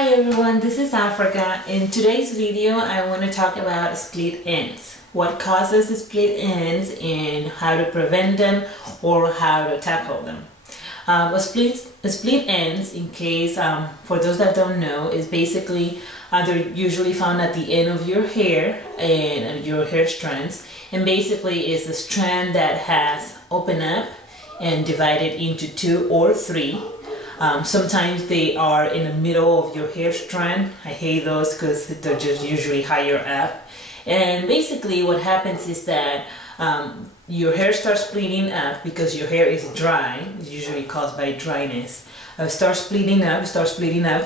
Hi everyone, this is Africa. In today's video, I want to talk about split ends. What causes split ends and how to prevent them or how to tackle them. Split ends, in case, for those that don't know, is basically they're usually found at the end of your hair and your hair strands. And basically it's a strand that has opened up and divided into two or three. Sometimes they are in the middle of your hair strand. I hate those because they're just usually higher up. And basically what happens is that your hair starts splitting up because your hair is dry. It's usually caused by dryness. Starts splitting up,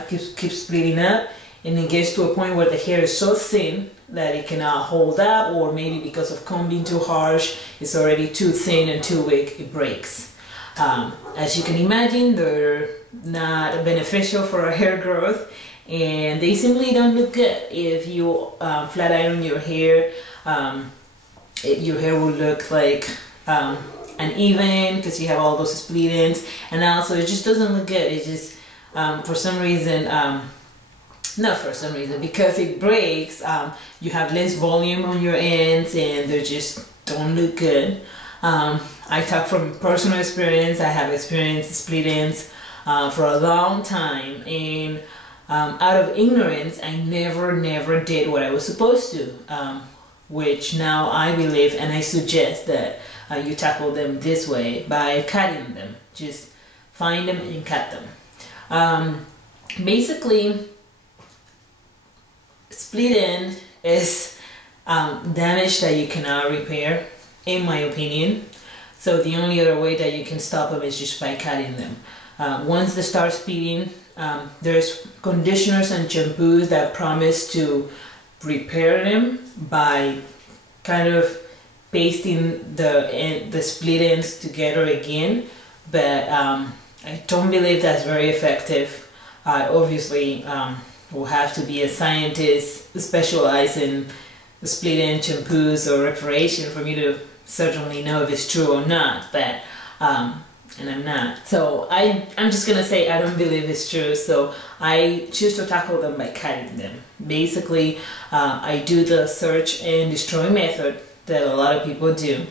keeps splitting up, and it gets to a point where the hair is so thin that it cannot hold up, or maybe because of combing too harsh, it's already too thin and too weak, it breaks. As you can imagine, they're not beneficial for our hair growth, and they simply don't look good. If you flat iron your hair, your hair will look like uneven because you have all those split ends, and also it just doesn't look good. It just for some reason, not for some reason, because it breaks, you have less volume on your ends and they just don't look good. I talk from personal experience. I have experienced split ends for a long time, and out of ignorance I never did what I was supposed to, which now I believe and I suggest that you tackle them this way by cutting them. Just find them and cut them. Basically, split end is damage that you cannot repair, in my opinion. So the only other way that you can stop them is just by cutting them. Once they start splitting, there's conditioners and shampoos that promise to repair them by kind of pasting the split ends together again, but I don't believe that's very effective. Obviously will have to be a scientist specialized in split end shampoos or reparation for me to certainly know if it's true or not, but and I'm not. So I'm just gonna say I don't believe it's true, so I choose to tackle them by cutting them. Basically, I do the search and destroy method that a lot of people do.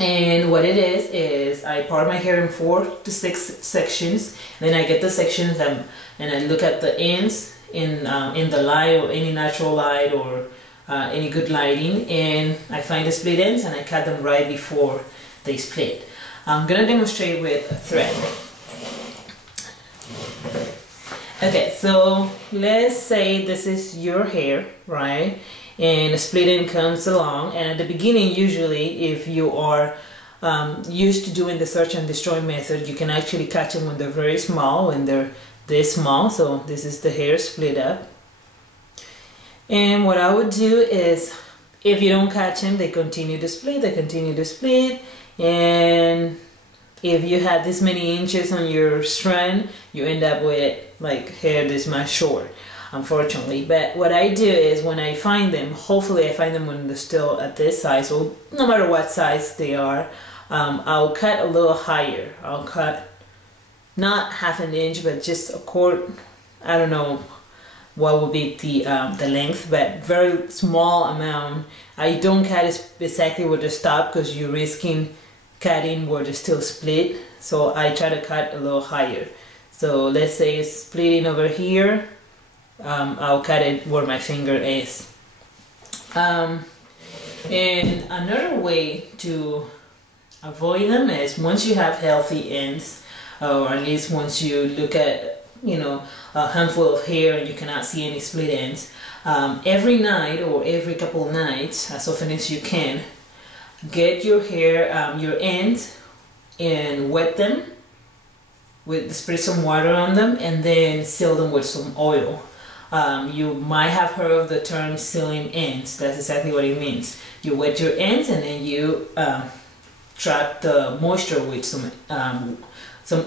And what it is I part my hair in 4 to 6 sections. Then I get the sections and I look at the ends in the light, or any natural light, or any good lighting, and I find the split ends and I cut them right before they split. I'm gonna demonstrate with a thread. Okay, so let's say this is your hair, right? And a split end comes along, and at the beginning, usually if you are used to doing the search and destroy method, you can actually catch them when they're very small, when they're this small. So this is the hair split up. And what I would do is, if you don't catch them, they continue to split, and if you have this many inches on your strand, you end up with like hair this much short, unfortunately. But what I do is, when I find them, hopefully I find them when they're still at this size, or no matter what size they are, I'll cut a little higher. I'll cut not half an inch, but just a quarter. I don't know what would be the length, but very small amount. I don't cut exactly where they stop because you're risking cutting where they still split, so I try to cut a little higher. So let's say it's splitting over here, I'll cut it where my finger is. And another way to avoid them is, once you have healthy ends, or at least once you look at, you know, a handful of hair and you cannot see any split ends, every night or every couple nights, as often as you can, get your hair, your ends, and wet them spray some water on them, and then seal them with some oil. You might have heard of the term sealing ends. That's exactly what it means. You wet your ends and then you trap the moisture with some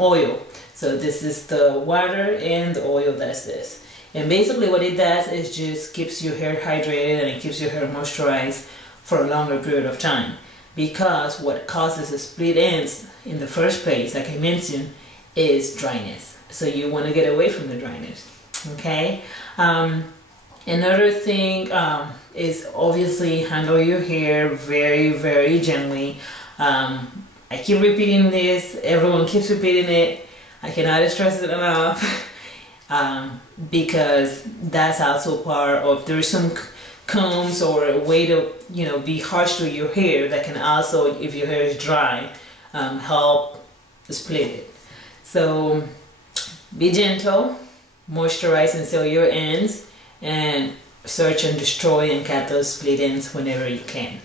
oil. So this is the water and the oil. That's this. And basically what it does is just keeps your hair hydrated and it keeps your hair moisturized for a longer period of time. Because what causes the split ends in the first place, like I mentioned, is dryness. So you want to get away from the dryness. Okay. Another thing is obviously handle your hair very, very gently. I keep repeating this, everyone keeps repeating it. I cannot stress it enough. Because that's also part of, there's some combs or a way to, you know, be harsh to your hair that can also, if your hair is dry, help split it. So be gentle, moisturize and seal your ends, and search and destroy and cut those split ends whenever you can.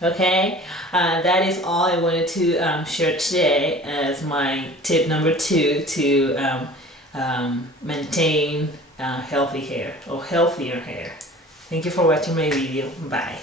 Okay, that is all I wanted to share today as my tip number 2 to maintain healthy hair or healthier hair. Thank you for watching my video. Bye.